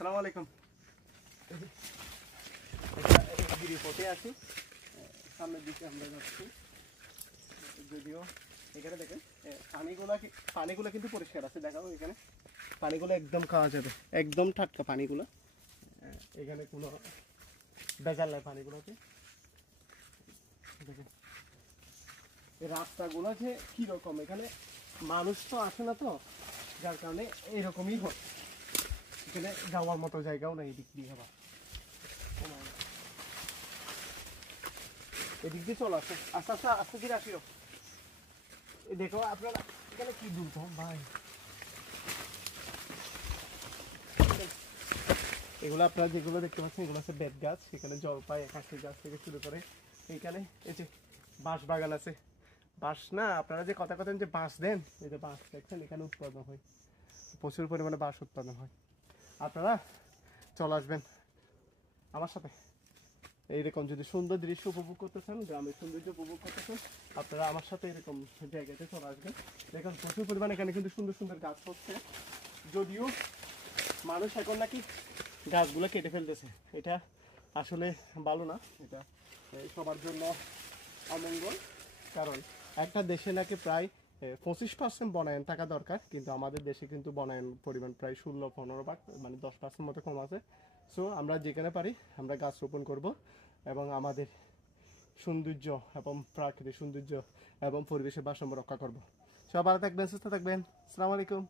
আসসালামু আলাইকুম। গিরিপথে আছি, সামনের দিকে আমরা যাচ্ছি। যদিও এখানে দেখেন পানিগুলো কিন্তু পরিষ্কার আছে। দেখাবো এখানে পানিগুলো একদম খাওয়া যাবে, একদম টাটকা পানিগুলো। এখানে কোনো ভেজাল নাই পানিগুলোতে। দেখেন এই রাস্তাগুলো যে কীরকম, এখানে মানুষ তো আসে না, তো যার কারণে এইরকমই হয়। এখানে যাওয়ার মতো জায়গাও নেই এদিক দিয়ে। আবার এদিক দিয়ে চলে আসে, আস্তে আস্তে আস্তে ধীরে আসিও। দেখো আপনারা এখানে কি দুর্গম ভাই। এগুলো আপনারা যেগুলো দেখতে পাচ্ছেন এগুলো হচ্ছে বেত গাছ। এখানে জলপাই একাশি গাছ থেকে শুরু করে এইখানে এই যে বাঁশ বাগান আছে। বাঁশ না, আপনারা যে কথা যে বাঁশ দেন, এই যে বাঁশ দেখছেন এখানে উৎপাদন হয়, প্রচুর পরিমাণে বাঁশ উৎপাদন হয়। আপনারা চলে আসবেন আমার সাথে। এইরকম যদি সুন্দর দৃশ্য উপভোগ করতে চান, গ্রামের সৌন্দর্য উপভোগ করতে চান, আপনারা আমার সাথে এরকম জায়গাতে চলে আসবেন। দেখুন প্রচুর পরিমাণে এখানে কিন্তু সুন্দর সুন্দর গাছ হচ্ছে। যদিও মানুষ এখন নাকি গাছগুলো কেটে ফেলতেছে, এটা আসলে ভালো না। এটা সবার জন্য অমঙ্গল। কারণ একটা দেশে নাকি প্রায় 25% বনায়ন থাকা দরকার, কিন্তু আমাদের দেশে কিন্তু বনায়ন পরিমাণ প্রায় 16-15 ভাগ, মানে 10% মতো কম আছে। সো আমরা যেখানে পারি আমরা গাছ রোপণ করব এবং আমাদের সৌন্দর্য এবং প্রাকৃতিক সৌন্দর্য এবং পরিবেশের ভারসাম্য রক্ষা করব। সবাই ভালো থাকবেন, সুস্থ থাকবেন। আসসালামু আলাইকুম।